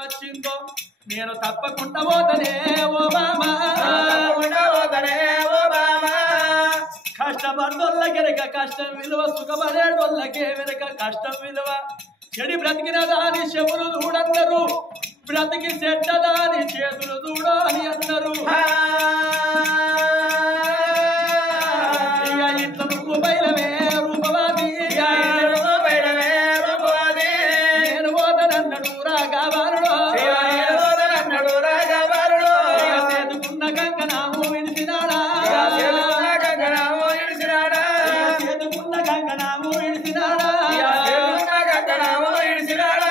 వచ్చిందో నేను తప్పకుండా పోతనే ఓ బామా కష్టపడోళ్ళ గెనక కష్టం విలువ సుఖపడేటోళ్ళకే వెనక కష్టం విలువ చెడి బ్రతికిన దాని చెవులు చూడన్నారు బ్రతికి చెడ్డ దాని చేతులు చూడ అని అన్నారు ఇంట్లో నువ్వు బయలవే రూపవాది నేను పోతనన్నాడు రాగాబారుడు చేతుకున్న కంకణాము విడిచినాడా చేతుకున్న కంకణాము విడిచినాడా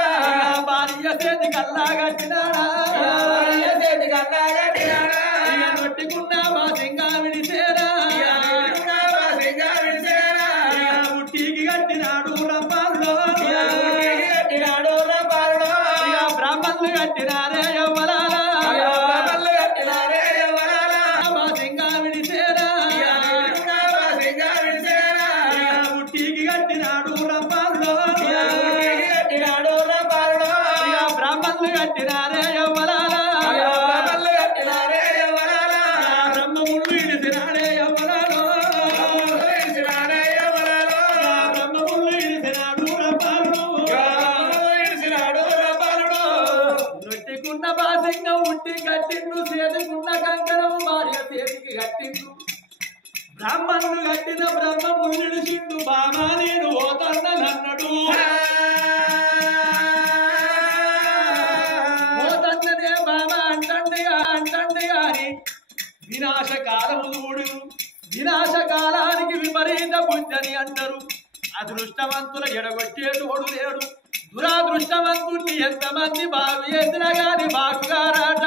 భార్య చేతి కల్లా కట్టినాడా నొట్టుకున్న బాసింగా విడిచేరా ముట్టికి కట్టినాడు రంపాలులో బ్రాహ్మణులు కట్టినారే ఎవరాలా బాసింగా విడిచేరా ముట్టికి కట్టినాడు రంపాలులో బ్రాహ్మణులు కట్టినారే ఎవరాలా బ్రహ్మముళ్ళు ఇడిసినాడే ఎవరాలో బ్రహ్మముళ్ళు ఇడిసినాడు రంపాలుడు నొట్టికున్న బాసింగం ఉట్టి కట్టిండు చేతుకున్న కంకణం భార్య చేతికి కట్టిండు బ్రాహ్మణుడు కట్టిన బ్రహ్మముళ్ళు ఇడిసిండు బామా నేను ఓతన్ననన్నాడు ఓతన్నదే బామా అంటండి గాని వినాశకాలము చూడు వినాశకాలానికి విపరీత బుద్ధని అంటారు అదృష్టవంతుల ఎడగొట్టేటోడు లేడు దురాదృష్టవంతుడిని ఎంతమంది బాగు చేసినా గాని బాగుగారాట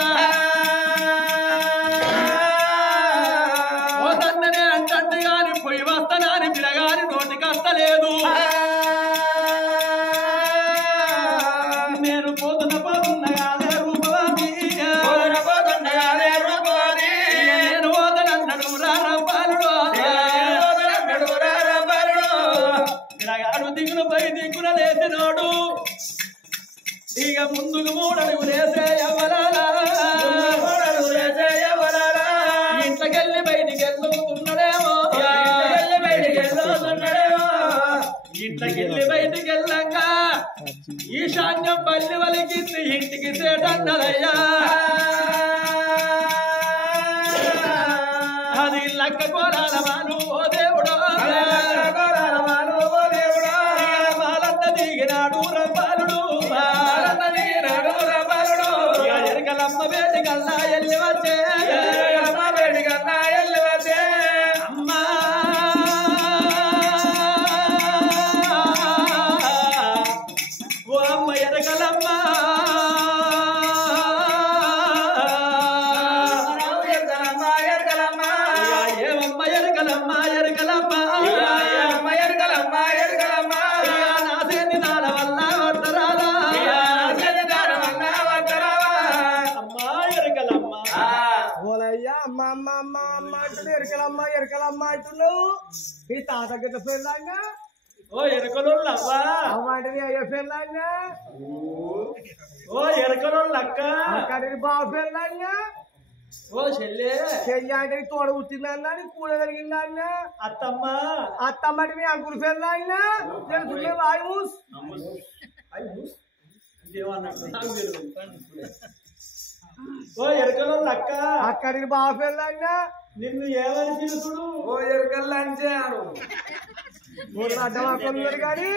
ఓతన్ననే అంటండి గాని పొయ్యి వస్తనాని పిలగాని నోటికస్తలేదు నేను పోతున్నగానే రూపవాది నేను ఓదనన్నాడు రారంపాలుడు పిలగాడు దిగులుపై దిగుల లేచినోడు ఇక ముందుకు మూడడుగు లేసే ఎవరాలా ఇంట్లోకెళ్ళి బయటికి వెళ్తున్నాడేమో ఇంట్లోకెళ్ళి బయటికి వెళ్ళంగా ఈశాన్యం పల్లి వలికింది ఇంటికి సేటన్నదయ్యా అది లక్క కోరాల మాను ఓ దేవుడు మాలన్న దిగినాడు రంపాలుడు ఎరకలమ్మ వేడికల్లా ఎల్లి వచ్చే అమ్మా ఓ అమ్మ ఎరకలమ్మ ఏమమ్మ ఎరకలమ్మ నా చేతి దాన వల్ల వద్దరాలా అమ్మా ఎరకలమ్మ ఓలయ్యా అమ్మ అమ్మ అమ్మ అమ్మ అంటున్నావు ఎరకలమ్మ అంటున్నావు ఈ తాత గిట్ట పెళ్ళాంగా ఓ ఎరకలోళ్ళవ్వా అమ్మ అంటే అయ్యో పెళ్ళాంగా ఓ ఎరకలోళ్ళక్క అక్కడికి బాబు పెళ్ళాంగా ఓ చెల్లె చెయ్యి అంటే తోడ పుట్టిందన్నా కూడ జరిగిందన్నా అత్తమ్మ అత్తమ్మటి మీ అంకులు పెళ్ళాంగా తెలుసులే వాయు ఓ ఎరకలోళ్ళక్క అక్కడికి బాబు పెళ్ళాంగా నిన్ను ఏమని పిలుచుడు ఓ ఎరకల్లంచే అను అడ్డమాకొని కానీ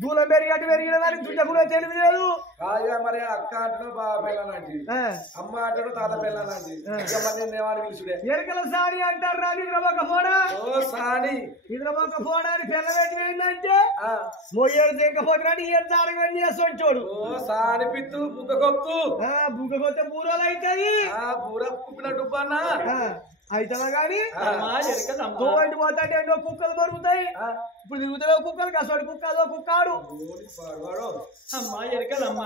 దూలం పెరిగట్టు పెరిగిన కానీ దుడ్డ కూడా తెలివి లేదు కాగా మరి అక్క అంటాడు బాబా పిల్లనండి అమ్మ అంటాడు తాత పిల్లనండి ఇక మరి నేనేమని పిలుచుడే ఎరకల సారి అంటారు రా నిద్రపోక పోడా ఓ సాని నిద్రపోక పోడా అని పిల్ల పెట్టి ఏంటంటే మొయ్యేడు దిగకపోతున్నాడు ఏడు తారగం చేస్తుంటాడు ఓ సాని పిత్తు బుగ్గ కొప్పు బుగ్గ కొత్త బూరలు అవుతుంది బూర కుప్పినట్టు పన్నా అవుతుందా కానీ ఎరకలమ్మ తోటి పోతాంటే ఎన్నో కుక్కలు మరుగుతాయి ఇప్పుడు దిగుతాయో కుక్కలు కసోడి కుక్కదో కుక్కాడు అమ్మా ఎరకలమ్మ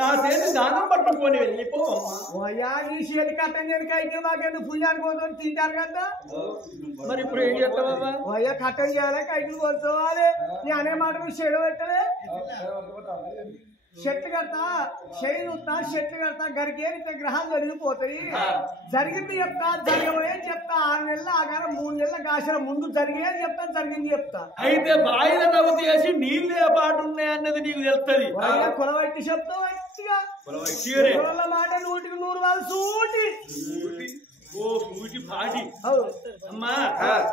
నా చేతి దానం పట్టుకొని వెళ్ళిపోవమ్మా అయ్యా ఈ చేతి కట్టం చేయడానికి అయితే మాకెందుకు పుణ్యానికి పోతుంది తింటారు కదా మరి ఇప్పుడు ఏం చేస్తావమ్మా అయ్యా కట్టం చేయాలి కైకులు కొనుక్కోవాలి నీ అనే మాట నువ్వు చెడు పెట్టలే చెట్లు కడతా చేయుతా చెట్లు కడతా గరికేరితే గ్రహాలు జరిగిపోతాయి జరిగింది చెప్తా జరగబోయే చెప్తా 6 నెలల ఆగారం 3 నెలల కాసిన ముందు జరిగేది చెప్తా జరిగింది చెప్తా అయితే బాయిల నవ్వు చేసి నీళ్ళే పాటు ఉన్నాయన్నది నీకు తెలుస్తుంది కొలవట్టి చెప్తా మంచిగా కొల మాట 100కి 100 వాళ్ళు సూటి ఓ సూటి పాటి అమ్మా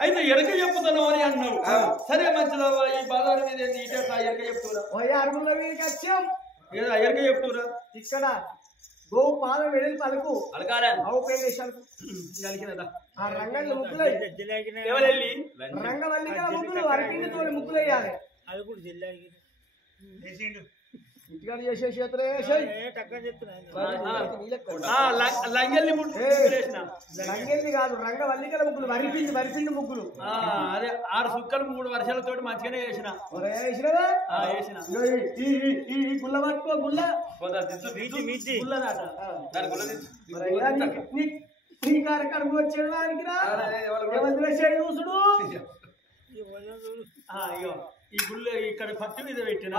అయితే ఎరక చెప్పుతున్నావు అని అన్నావు సరే మంచిదవ్వా ఈ బజారు మీద ఎరక చెప్తున్నా అరుగుల వీరికి వచ్చాం ఎరక చెప్తున్నా ఇక్కడ గోవు పాదం వెడలి పలుకు అలకారా అవు పేషాలకు కలిగినదా ఆ రంగంలో ముగ్గులు ఎవరెళ్ళి రంగవల్లిగా ముగ్గులు అరటితో ముగ్గులు వేయాలి అది కూడా జిల్లాకి ఇంటికాడ చేసే చేతులు లంగెల్లి లంగెల్లి కాదు రంగవల్లికల ముగ్గులు వరిపిండి ముగ్గులు అదే 6 సుక్కలు 3 వర్షాలతోటి మంచిగానే చేసిన ఈ గుల్ల పట్టుకో గుల్ల నీ కార్యక్రమం వచ్చే వారికి చూసుడు ఈ గుళ్ళ ఇక్కడ పట్టు మీద పెట్టిన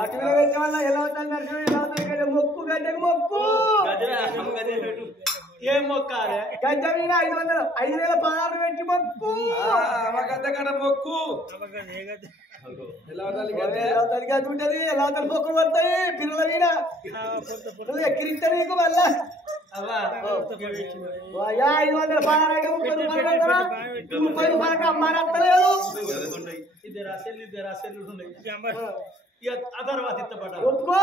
ఎలా అవుతాను మొక్కు గడ్డకు మొక్కు ఏం మొక్కాలే గడ్డ మీద 5,016 పెట్టి మొక్కు గద్ద కడ మొక్కు ఎలా ఉంటది ఎలా అవుతాను మొక్కులు పడతాయి పిల్లల మీద నువ్వు ఎక్కిరిస్తా నీకు మళ్ళా 516 30 రూపాయలకి అమ్మారత్తలేదు ఆ తర్వాత ఇత్తపడ్డా ఒప్పుకో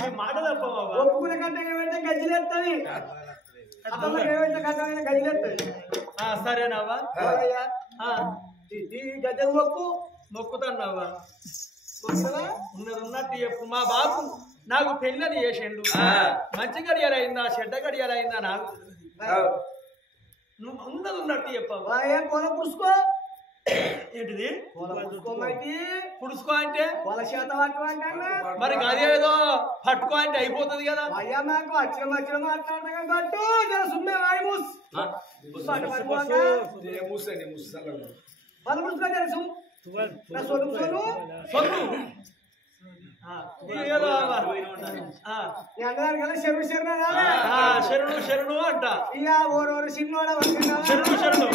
మీ మాట తప్పవా ఒప్పుకునే కంటే ఏమంటే గజ్జిలేస్తుంది అతను ఏమంటే కట్టమైన గజ్జిలేస్తుంది సరేనావా గద్దె మొక్కు మొక్కుతున్నావా ఉన్నది ఉన్నట్టు చెప్పు మా బాబు నాకు పెళ్ళని చేసిండు మంచి గడియాలైందా చెడ్డ గడియాలైందా నాకు నువ్వు ఉన్నది ఉన్నట్టు చెప్పవా ఏం కొల పుడుచుకో ఏంటిది పుడుచుకో అంటే కొల చేత పట్టుకుంటా మరి అదేదో పట్టుకో అంటే అయిపోతుంది కదా అయ్యా మాకు వచ్చిన మాట్లాడతా పట్టు జర సుమ్మే రాయి మూస్ పలు పుడుచుకో జర సుమ్ శరణు అంట ఇక ఓరోరు చిన్నోడ శరణు శరణు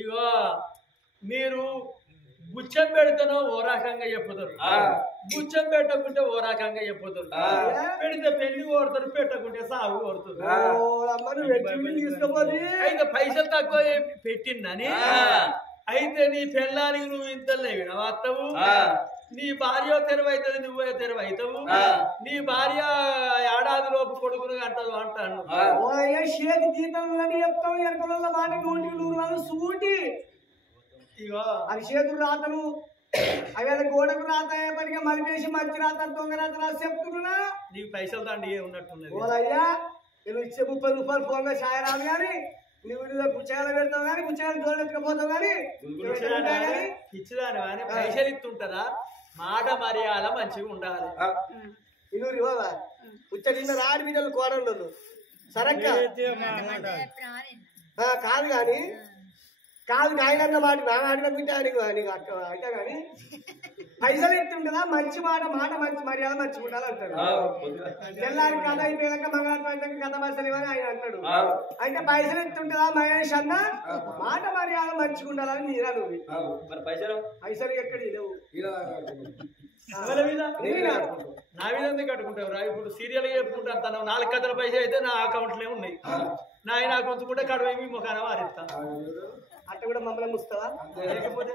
ఇగో బుచ్చం పెడితేనో ఓ రకంగా చెప్పుతారు, బుచ్చం పెట్టకుంటే ఓ రకంగా చెప్పుతారు. పెడితే పెళ్లి కోరుతారు, పెట్టకుంటే సాగు కోరుతారు. అయితే పైసలు తక్కువ పెట్టిందని అయితే నీ పెళ్ళానికి నువ్వు ఇంతలే వినవాస్తావు, నీ భార్య తెరవైతుంది, నువ్వే తెరవైతావు, నీ భార్య ఏడాది లోపు కొడుకును అంటదు అంటాను. చేతి జీతంలని చెప్తావు, ఎరకల మాట నూరు సూటి ఇగో అది చేతులు రాతలు అవి అది గోడకు రాత పనిగా మలిపేసి మంచి రాత దొంగ రాత రాసి చెప్తున్నా. నీకు పైసలు దండి ఉన్నట్టున్నది. ఓలయ్యా నేను ఇచ్చే 30 రూపాయలు ఫోన్గా ఛాయ రాదు కానీ నువ్వు పుచ్చకాయలు పెడతావు కానీ పుచ్చకాయలు దోడెత్తుకపోతావు కానీ పిచ్చిదాని కానీ పైసలు ఇస్తుంటారా, మాట మర్యాద మంచిగా ఉండాలి. ఇన్నూరు ఇవ్వవా పుచ్చటిన్న రాడి బిడ్డలు కోడలు సరక్క కాదు కానీ కాదు ఆయన మాట నా ఆడిన బిడ్డ నీకు అయితే కానీ పైసలు ఎత్తుంటుందా మంచి మాట మంచి మర్యాద మంచిగా ఉండాలంటాడు. తెల్లారి కథ అయిపోయాక మగాడు కథ పైసలు ఇవ్వని ఆయన అంటాడు. అంటే పైసలు ఎత్తుంటుందా మహేష్ అన్న మాట మర్యాద మంచిగా ఉండాలని నీరా నువ్వు. పైసలు ఎక్కడ లేవు నా మీద కట్టుకుంటావు రా. ఇప్పుడు సీరియల్ చెప్పుకుంటాను తను 4 కథల పైసలు అయితే నా అకౌంట్లే ఉన్నాయి. నా ఆయన కొంచుకుంటే కడవేమి ముఖాన వారిస్తా. అట్ట కూడా మమ్మల్ని ముస్తావా? లేకపోతే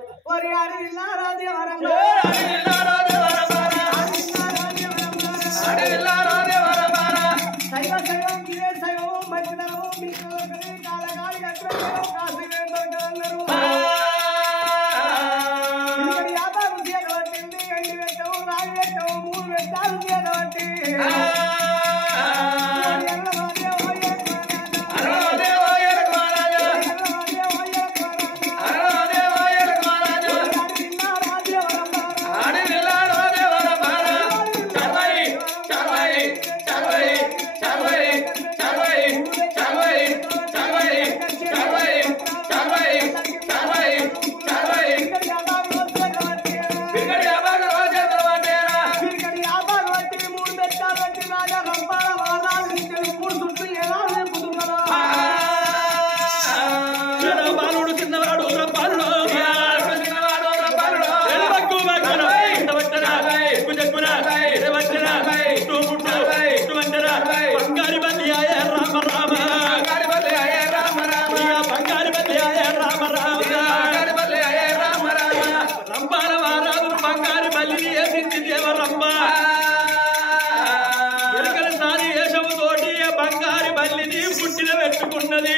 బంగారు బల్లిని పుట్టిన పెట్టుకున్నది.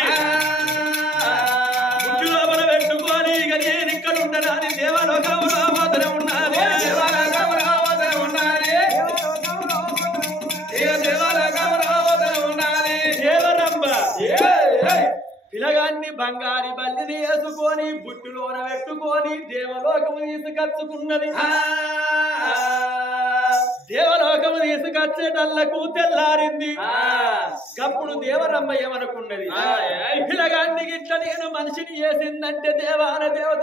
పుట్టిలోపల పెట్టుకొని ఇక నేను ఇక్కడ ఉండరాని దేవలోకంలో ఉన్నది. దేవరంబ పిలగాన్ని బంగారు బల్లిని వేసుకొని బుట్టులోన పెట్టుకొని దేవలోకము తీసుకొచ్చుకున్నది. దేవలోకము తీసుకొచ్చేటల్లకు తెల్లారింది. అప్పుడు దేవరమ్మ ఏమనుకున్నది, పిలగాన్ని ఇట్లా నేను మనిషిని చేసిందంటే దేవాన దేవత